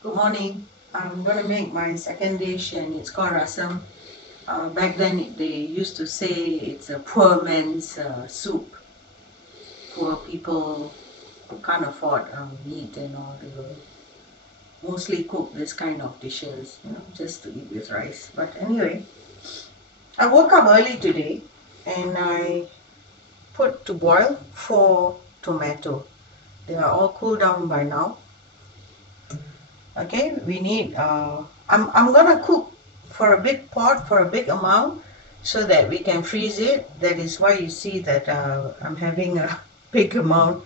Good morning. I'm going to make my second dish and it's called Rasam. Back then they used to say it's a poor man's soup. Poor people who can't afford meat and all, they will mostly cook this kind of dishes, just to eat with rice. But anyway, I woke up early today and I put to boil 4 tomato. They are all cooled down by now. Okay, we need I'm gonna cook for a big pot, for a big amount, so that we can freeze it. That is why you see that I'm having a big amount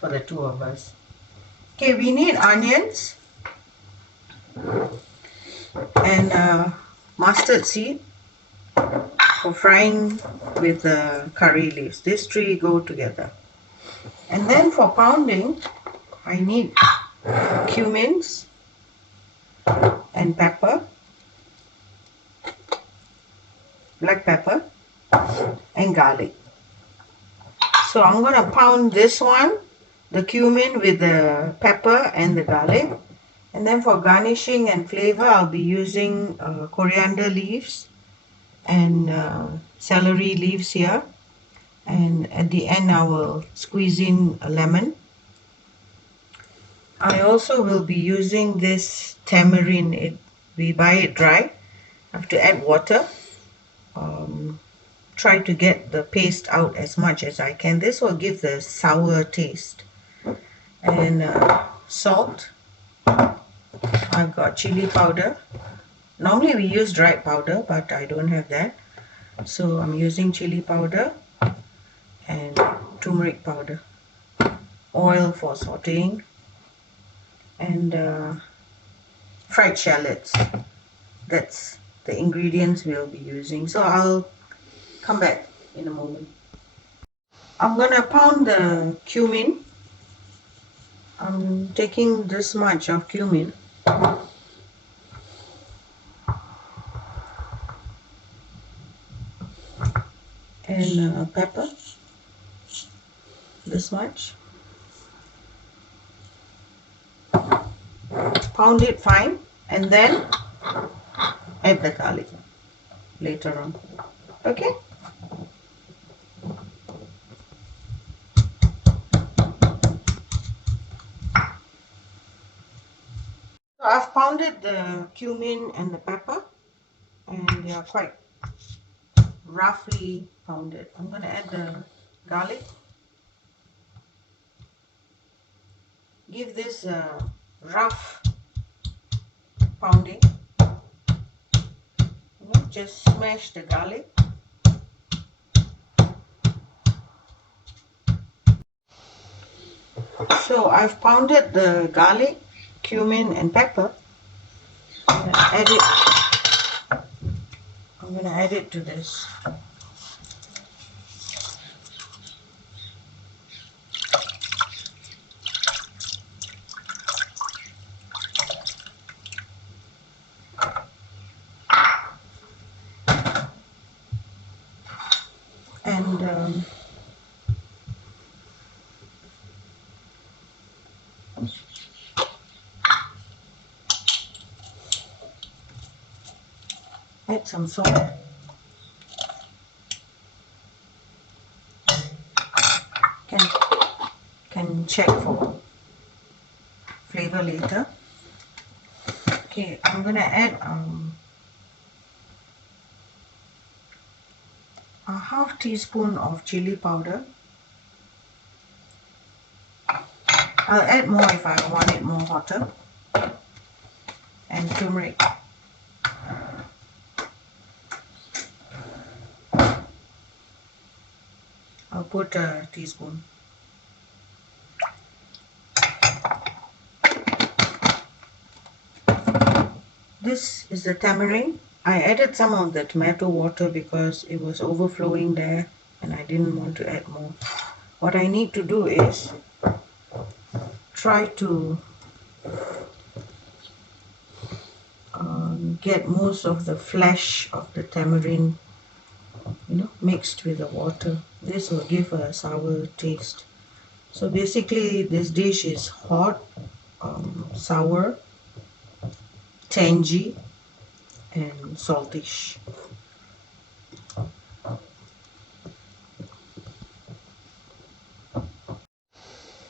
for the two of us. Okay, we need onions and mustard seed for frying with curry leaves. These three go together. And then for pounding, I need cumins and pepper, black pepper, and garlic. So I'm going to pound this one, the cumin with the pepper and the garlic. And then for garnishing and flavor, I'll be using coriander leaves and celery leaves here. And at the end, I will squeeze in a lemon. I also will be using this tamarind. We buy it dry. I have to add water. Try to get the paste out as much as I can. This will give the sour taste. And salt. I've got chili powder. Normally we use dried powder, but I don't have that. So I'm using chili powder and turmeric powder. Oil for sauteing. And fried shallots. That's the ingredients we'll be using. So I'll come back in a moment. I'm gonna pound the cumin. I'm taking this much of cumin. And pepper. This much. Pound it fine and then add the garlic later on. Okay? So I've pounded the cumin and the pepper and they are quite roughly pounded. I'm going to add the garlic. Give this a rough pounding. Just smash the garlic. So I've pounded the garlic, cumin and pepper. I'm going to add it to this. And add some salt. Can check for flavor later. Okay, I'm gonna add a half teaspoon of chili powder. I'll add more if I want it more hotter. And turmeric. I'll put a teaspoon. This is the tamarind. I added some of the tomato water because it was overflowing there and I didn't want to add more. What I need to do is try to get most of the flesh of the tamarind mixed with the water. This will give a sour taste. So basically this dish is hot, sour, tangy and saltish.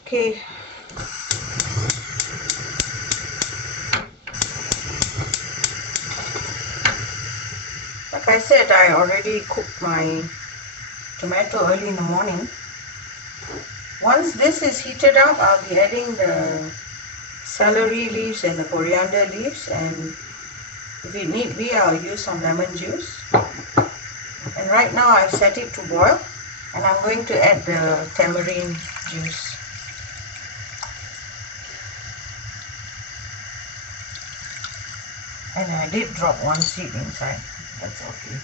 Okay. Like I said, I already cooked my tomato early in the morning. Once this is heated up, I'll be adding the celery leaves and the coriander leaves, and if it need be, I'll use some lemon juice. And right now I've set it to boil, and I'm going to add the tamarind juice. And I did drop one seed inside, that's okay.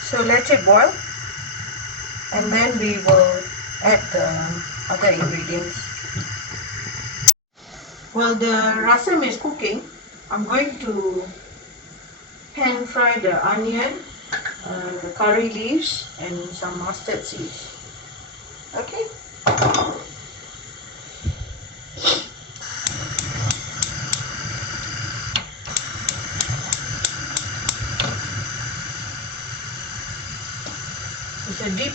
So let it boil, and then we will add the other ingredients. While the rasam is cooking, I'm going to pan fry the onion, the curry leaves, and some mustard seeds. Okay? It's a deep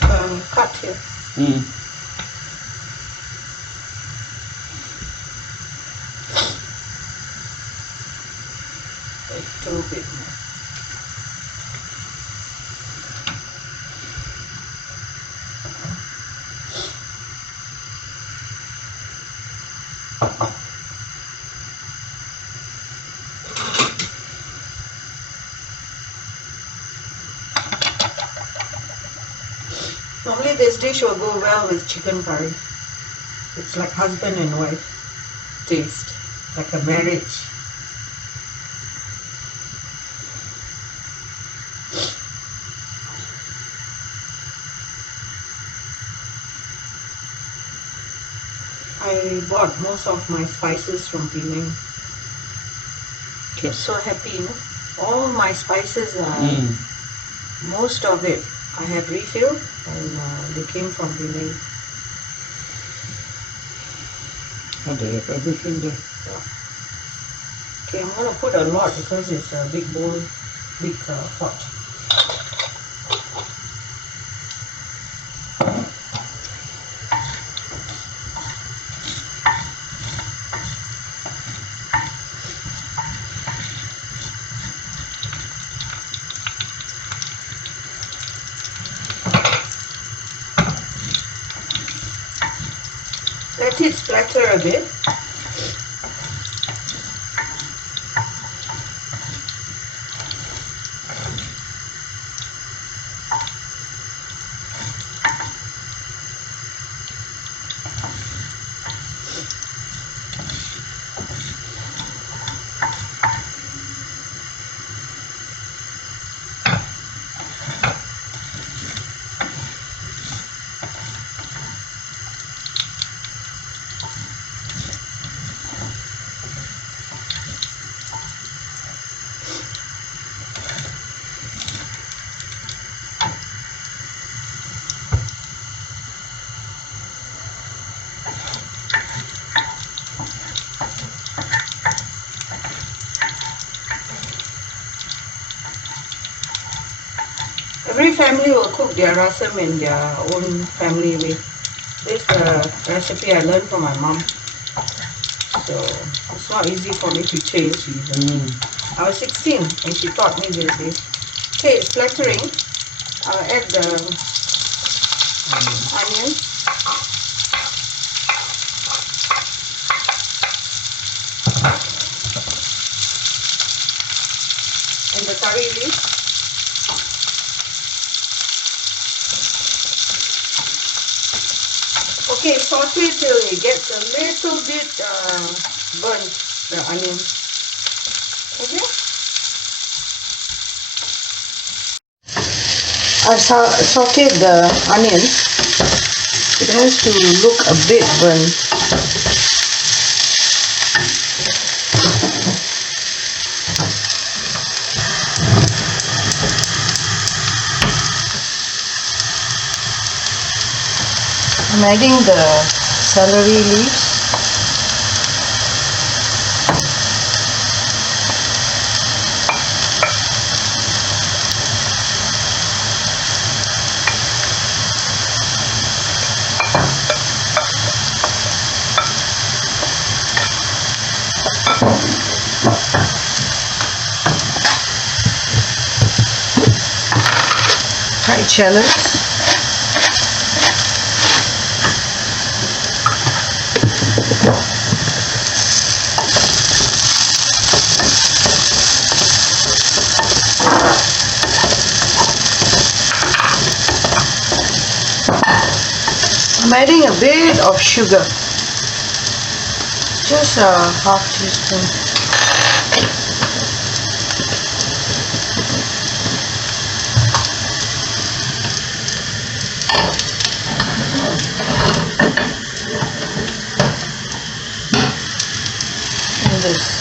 cut here. A little bit more. Normally this dish will go well with chicken curry. It's like husband and wife taste, like a marriage. I bought most of my spices from Penang. I'm so happy, you know. All my spices are, most of it I had refilled, and they came from Penang. And they have everything there. Okay, I'm going to put a lot because it's a big bowl, big pot. Let it splatter a bit. Every family will cook their rasam in their own family way. This is the recipe I learned from my mom. So it's not easy for me to change even. I was 16 and she taught me this dish. Okay, it's flattering. I'll add the onion. And the curry leaves. Okay, saute till it gets a little bit burnt, the onion. Okay? I've sauteed the onion. It has to look a bit burnt. I'm adding the celery leaves. Fried shallots. I'm adding a bit of sugar, just a half teaspoon. And this.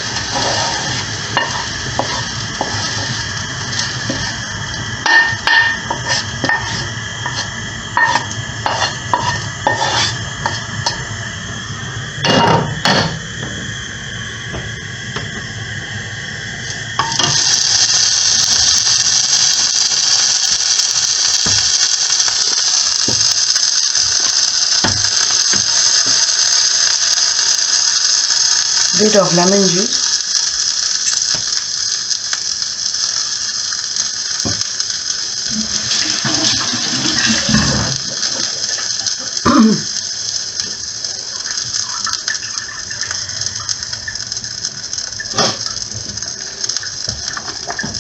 Bit of lemon juice.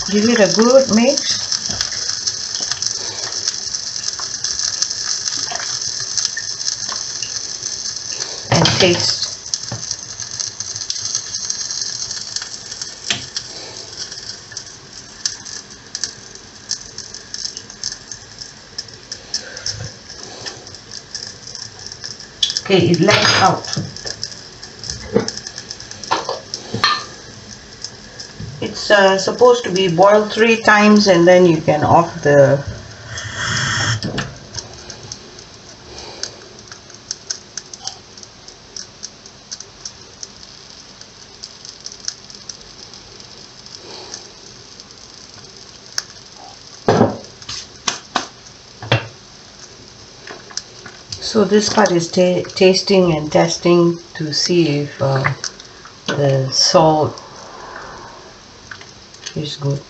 Give it a good mix. And taste. Okay, it lets out. It's supposed to be boiled 3 times and then you can off the So this part is tasting and testing to see if the salt is good.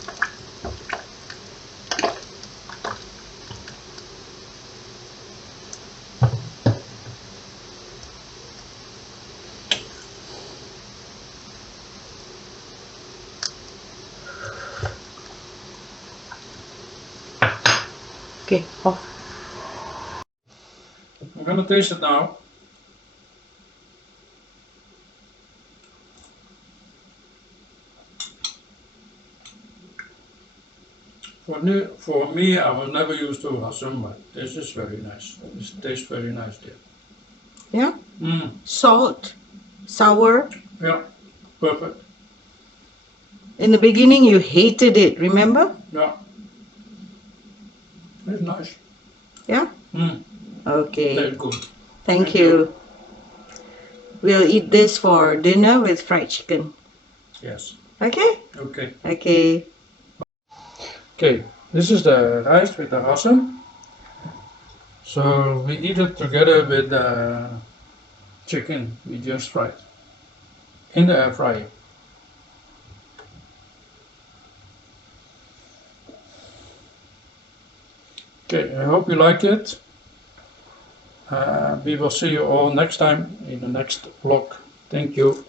Okay, off. I'm gonna taste it now. For me, I was never used to rasam, but this is very nice. This tastes very nice there. Yeah? Mm. Salt, sour. Yeah, perfect. In the beginning you hated it, remember? Yeah, it's nice. Yeah? Mm. Okay. Very good. Thank you. We'll eat this for dinner with fried chicken. Yes. Okay? Okay. Okay. Okay, this is the rice with the rasam. So we eat it together with the chicken we just fried in the air fryer. Okay, I hope you like it. We will see you all next time in the next vlog. Thank you.